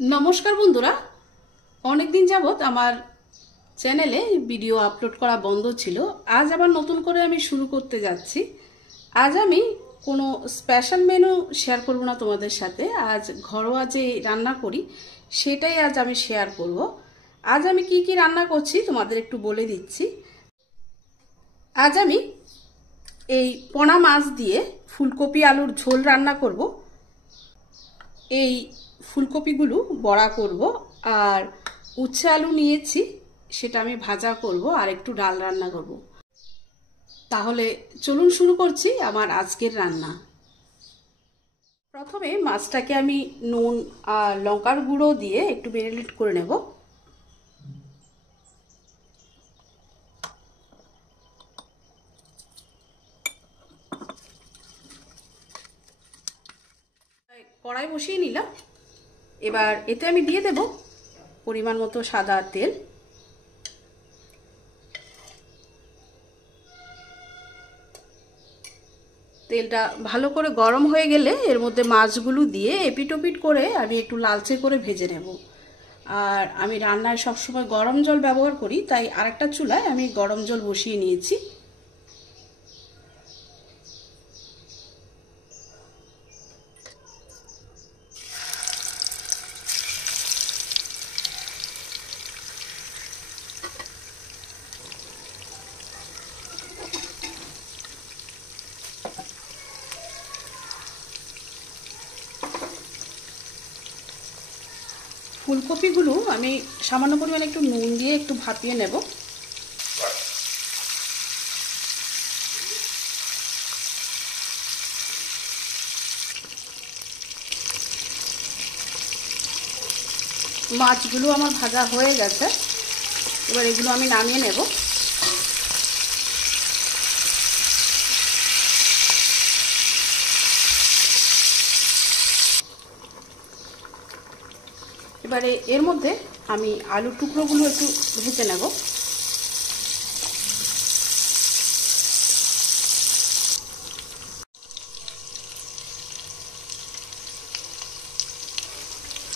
नमस्कार बंधुरा अनेक दिन যাবত আমার চ্যানেলে ভিডিও আপলোড করা বন্ধ ছিল। আজ আবার নতুন করে আমি শুরু করতে যাচ্ছি। আজ আমি কোনো স্পেশাল মেনু শেয়ার করব না তোমাদের সাথে। আজ ঘরোয়া যে রান্না করি সেটাই আজ আমি শেয়ার করব। আজ আমি কি কি রান্না করছি তোমাদের একটু বলে দিচ্ছি। আজ আমি এই পোনা মাছ দিয়ে ফুলকপি আলুর ঝোল রান্না করব। এই ফুলকপিগুলো বড়া করব আর উচ্ছে আলু নিয়েছি সেটা আমি ভাজা করব আর একটু ডাল রান্না করব। তাহলে চলুন শুরু করছি আমার আজকের রান্না। প্রথমে মাছটাকে আমি নুন আর লঙ্কার গুঁড়ো দিয়ে একটু ম্যারিনেট করে নেব। কড়াই বসিয়ে নিলাম। এবার এতে আমি দিয়ে দেব পরিমাণ মতো সাদা তেল। তেলটা ভালো করে গরম হয়ে গেলে এর মধ্যে মাছগুলো দিয়ে এপিট ওপিট করে আমি একটু লালচে করে ভেজে নেব। আর আমি রান্নায় সবসময় গরম জল ব্যবহার করি, তাই আরেকটা চুলায় আমি গরম জল বসিয়ে নিয়েছি। ফুলকপিগুলো আমি সামান্য পরিমাণে একটু নুন দিয়ে একটু ভাপিয়ে নেব। মাছগুলো আমার ভাজা হয়ে গেছে, এবার এগুলো আমি নামিয়ে নেব। এবারে এর মধ্যে আমি আলুর টুকরোগুলো একটু ভেজে নেব।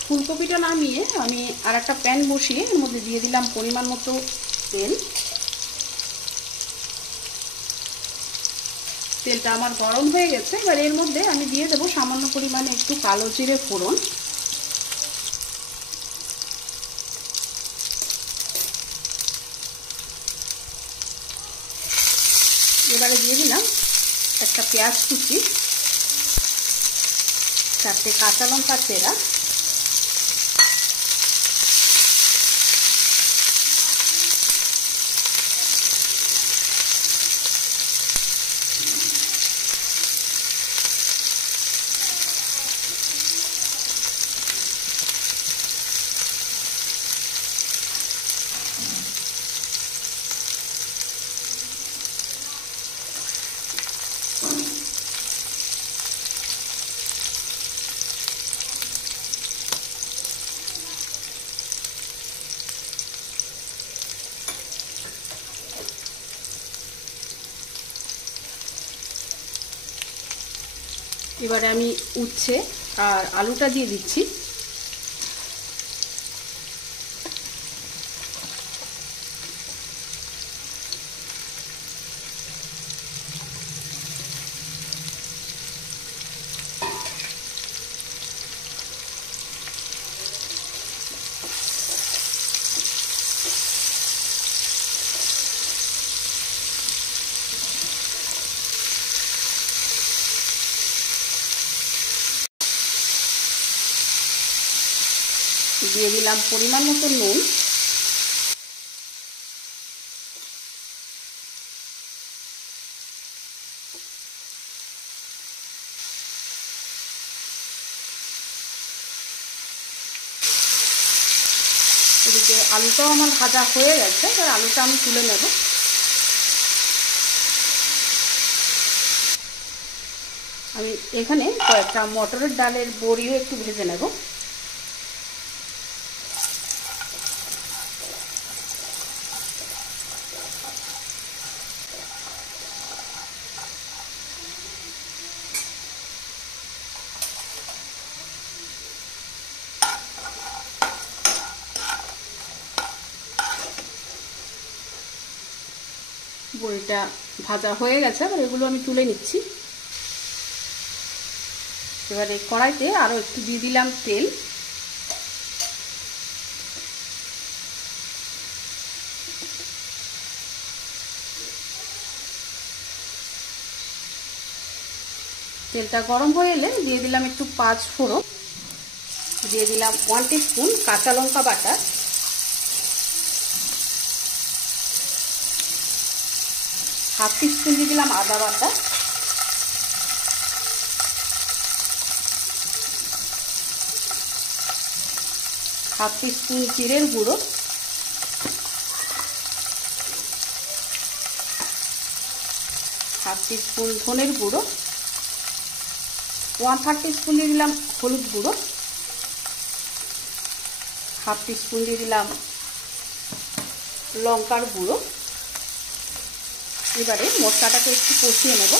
ফুলকপিটা নামিয়ে আমি আর একটা প্যান বসিয়ে এর মধ্যে দিয়ে দিলাম পরিমাণ মতো তেল। তেলটা আমার গরম হয়ে গেছে। এবার এর মধ্যে আমি দিয়ে দেবো সামান্য পরিমাণে একটু কালো জিরে ফোড়ন। এবারে দিয়ে দিলাম একটা পেঁয়াজ কুচি, 4টে কাঁচা লঙ্কা চেরা, এবারে আমি উচ্ছে আর আলুটা দিয়ে দিচ্ছি। দিয়ে দিলাম পরিমাণ মতো নুন। এদিকে আলুটাও আমার ভাজা হয়ে গেছে, এবার আলুটা আমি তুলে নেব। আমি এখানে কয়েকটা মটরের ডালের বড়িও একটু ভেজে নেব। বড়িটা ভাজা হয়ে গেছে, এবার এগুলো আমি তুলে নিচ্ছি। এবারে কড়াইতে আরও একটু দিয়ে দিলাম তেল। তেলটা গরম হয়ে এলে দিয়ে দিলাম একটু 5 ফোড়ন, দিয়ে দিলাম 1 টিস্পুন কাঁচা লঙ্কা বাটা, হাফ টিস্পুন দিয়ে দিলাম আদা বাটা, হাফ টিস্পুন জিরের গুঁড়ো, হাফ টিস্পুন ধনের গুঁড়ো, 1/3 টিস্পুন দিয়ে দিলাম হলুদ গুঁড়ো, হাফ টিস্পুন দিয়ে দিলাম লঙ্কার গুঁড়ো। এবারে মশলাটাকে একটু কষিয়ে নেব।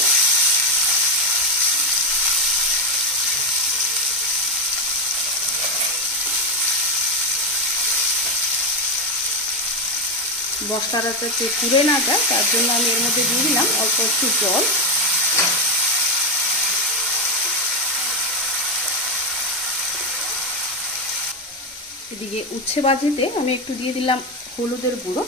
মশলাটা যাতে পুড়ে না যায় তার জন্য আমি এর মধ্যে দিয়ে দিলাম অল্প একটু জল। এদিকে উচ্ছে ভাজিতে আমি একটু দিয়ে দিলাম হলুদের গুঁড়ো,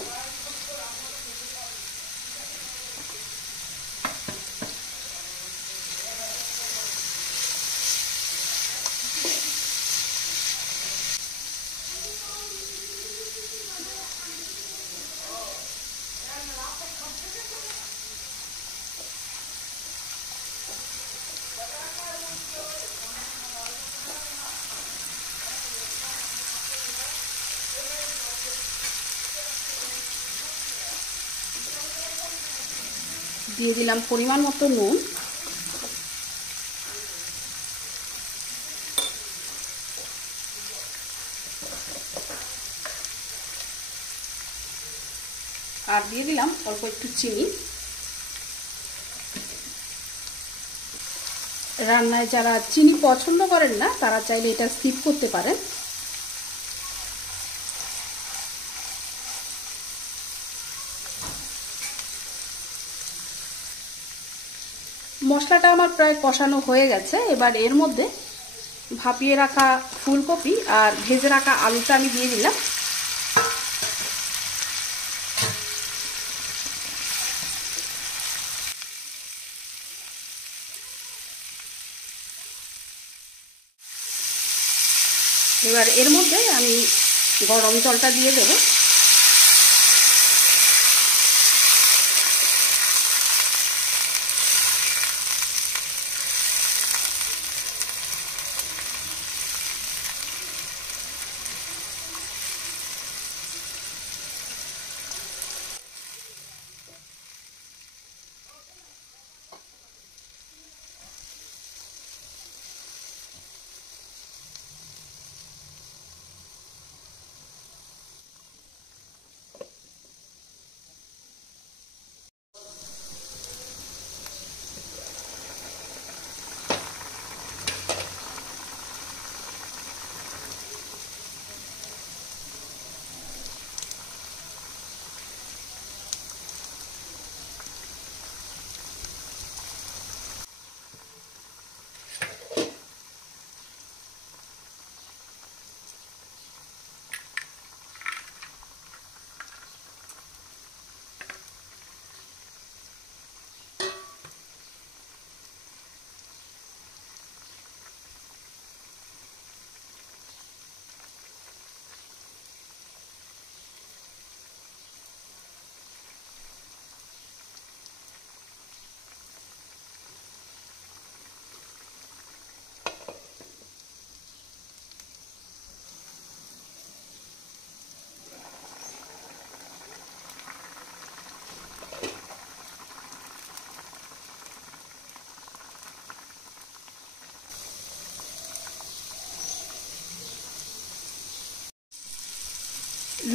দিয়ে দিলাম পরিমাণ মতো নুন, আর দিয়ে দিলাম অল্প একটু চিনি। রান্নায় যারা চিনি পছন্দ করেন না তারা চাইলে এটা স্কিপ করতে পারেন। মশলাটা আমার প্রায় কষানো হয়ে গেছে। এবার এর মধ্যে ভাপিয়ে রাখা ফুলকপি আর ভেজে রাখা আলুটা আমি দিয়ে দিলাম। এবার এর মধ্যে আমি গরম জলটা দিয়ে দেব।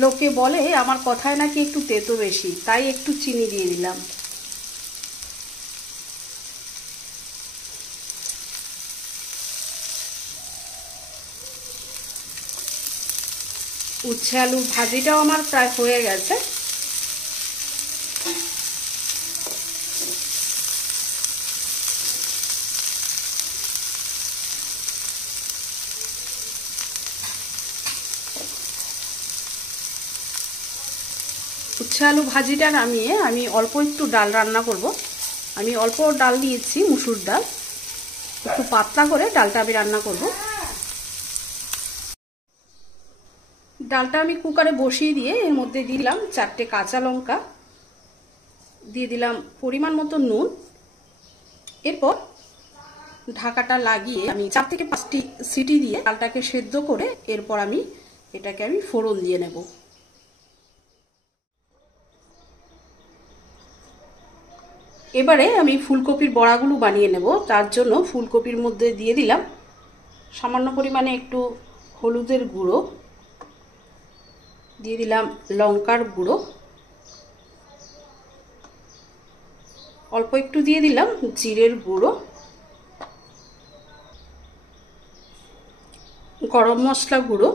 লোকে বলে আমার কথায় নাকি একটু তেতো বেশি, তাই একটু চিনি দিয়ে দিলাম। উচ্ছে আলু ভাজিটাও আমার প্রায় হয়ে গেছে। উচ্ছে আলু ভাজিটা নামিয়ে আমি অল্প একটু ডাল রান্না করব। আমি অল্প ডাল দিয়েছি, মুসুর ডাল, একটু পাতলা করে ডালটা আমি রান্না করব। ডালটা আমি কুকারে বসিয়ে দিয়ে এর মধ্যে দিলাম 4টে কাঁচা লঙ্কা, দিয়ে দিলাম পরিমাণ মতো নুন। এরপর ঢাকাটা লাগিয়ে আমি 4 থেকে 5টি সিটি দিয়ে ডালটাকে সেদ্ধ করে এরপর এটাকে ফোড়ন দিয়ে নেব। এবারে আমি ফুলকপির বড়াগুলো বানিয়ে নেব। তার জন্য ফুলকপির মধ্যে দিয়ে দিলাম সামান্য পরিমাণে একটু হলুদের গুঁড়ো, দিয়ে দিলাম লঙ্কার গুঁড়ো, অল্প একটু দিয়ে দিলাম জিরের গুঁড়ো, গরম মশলা গুঁড়ো,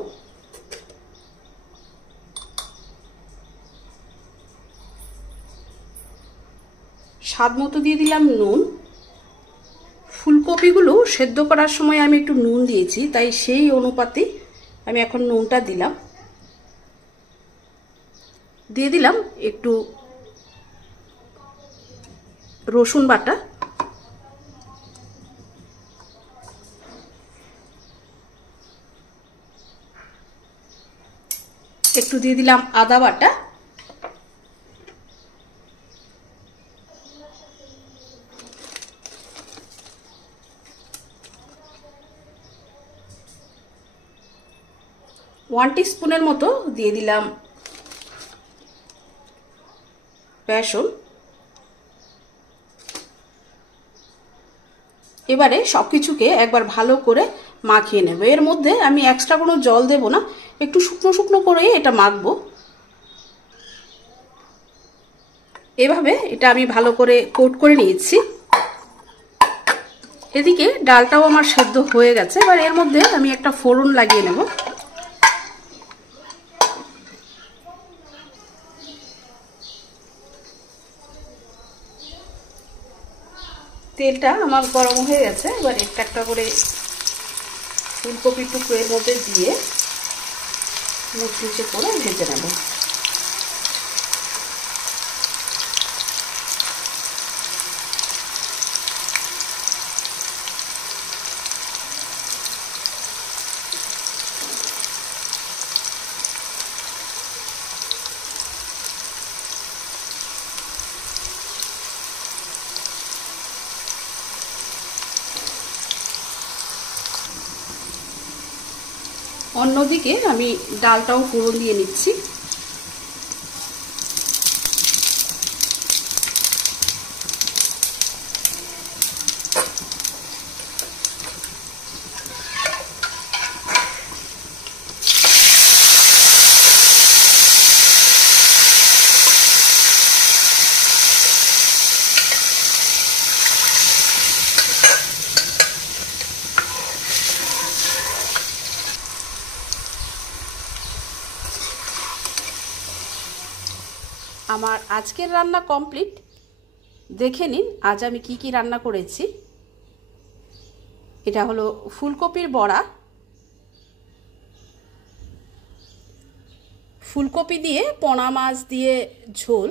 স্বাদ মতো দিয়ে দিলাম নুন। ফুলকপিগুলো সেদ্ধ করার সময় আমি একটু নুন দিয়েছি, তাই সেই অনুপাতে আমি এখন নুনটা দিলাম। দিয়ে দিলাম একটু রসুন বাটা, একটু দিয়ে দিলাম আদা বাটা, ওয়ান টিস্পুনের মতো দিয়ে দিলাম বেসন। এবারে সবকিছুকে একবার ভালো করে মাখিয়ে নেব। এর মধ্যে আমি এক্সট্রা কোনো জল দেব না, একটু শুকনো শুকনো করে এটা মাখবো। এভাবে এটা আমি ভালো করে কোট করে নিয়েছি। এদিকে ডালটাও আমার সেদ্ধ হয়ে গেছে। এবার এর মধ্যে আমি একটা ফোড়ন লাগিয়ে নেব। তেলটা আমার গরম হয়ে গেছে। এবার একটা একটা করে ফুলকপির টুকরো এর মধ্যে দিয়ে মুচমুচে করে ভেজে নেব। অন্যদিকে আমি ডালটাও ফোড়ন দিয়ে নিচ্ছি। আমার আজকের রান্না কমপ্লিট। দেখে নিন আজ আমি কি কি রান্না করেছি। এটা হলো ফুলকপির বড়া, ফুলকপি দিয়ে পোনা মাছ দিয়ে ঝোল,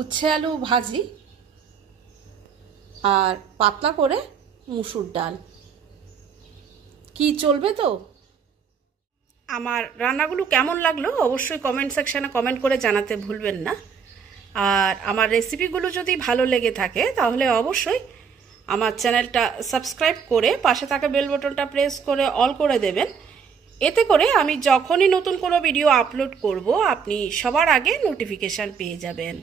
উচ্ছে আলু ভাজি, আর পাতলা করে মুসুর ডাল। কি চলবে তো? আমার রান্নাগুলো কেমন লাগলো অবশ্যই কমেন্ট সেকশানে কমেন্ট করে জানাতে ভুলবেন না। আর আমার রেসিপিগুলো যদি ভালো লেগে থাকে তাহলে অবশ্যই আমার চ্যানেলটা সাবস্ক্রাইব করে পাশে থাকা বেল বাটনটা প্রেস করে অল করে দেবেন। এতে করে আমি যখনই নতুন কোনো ভিডিও আপলোড করব আপনি সবার আগে নোটিফিকেশান পেয়ে যাবেন।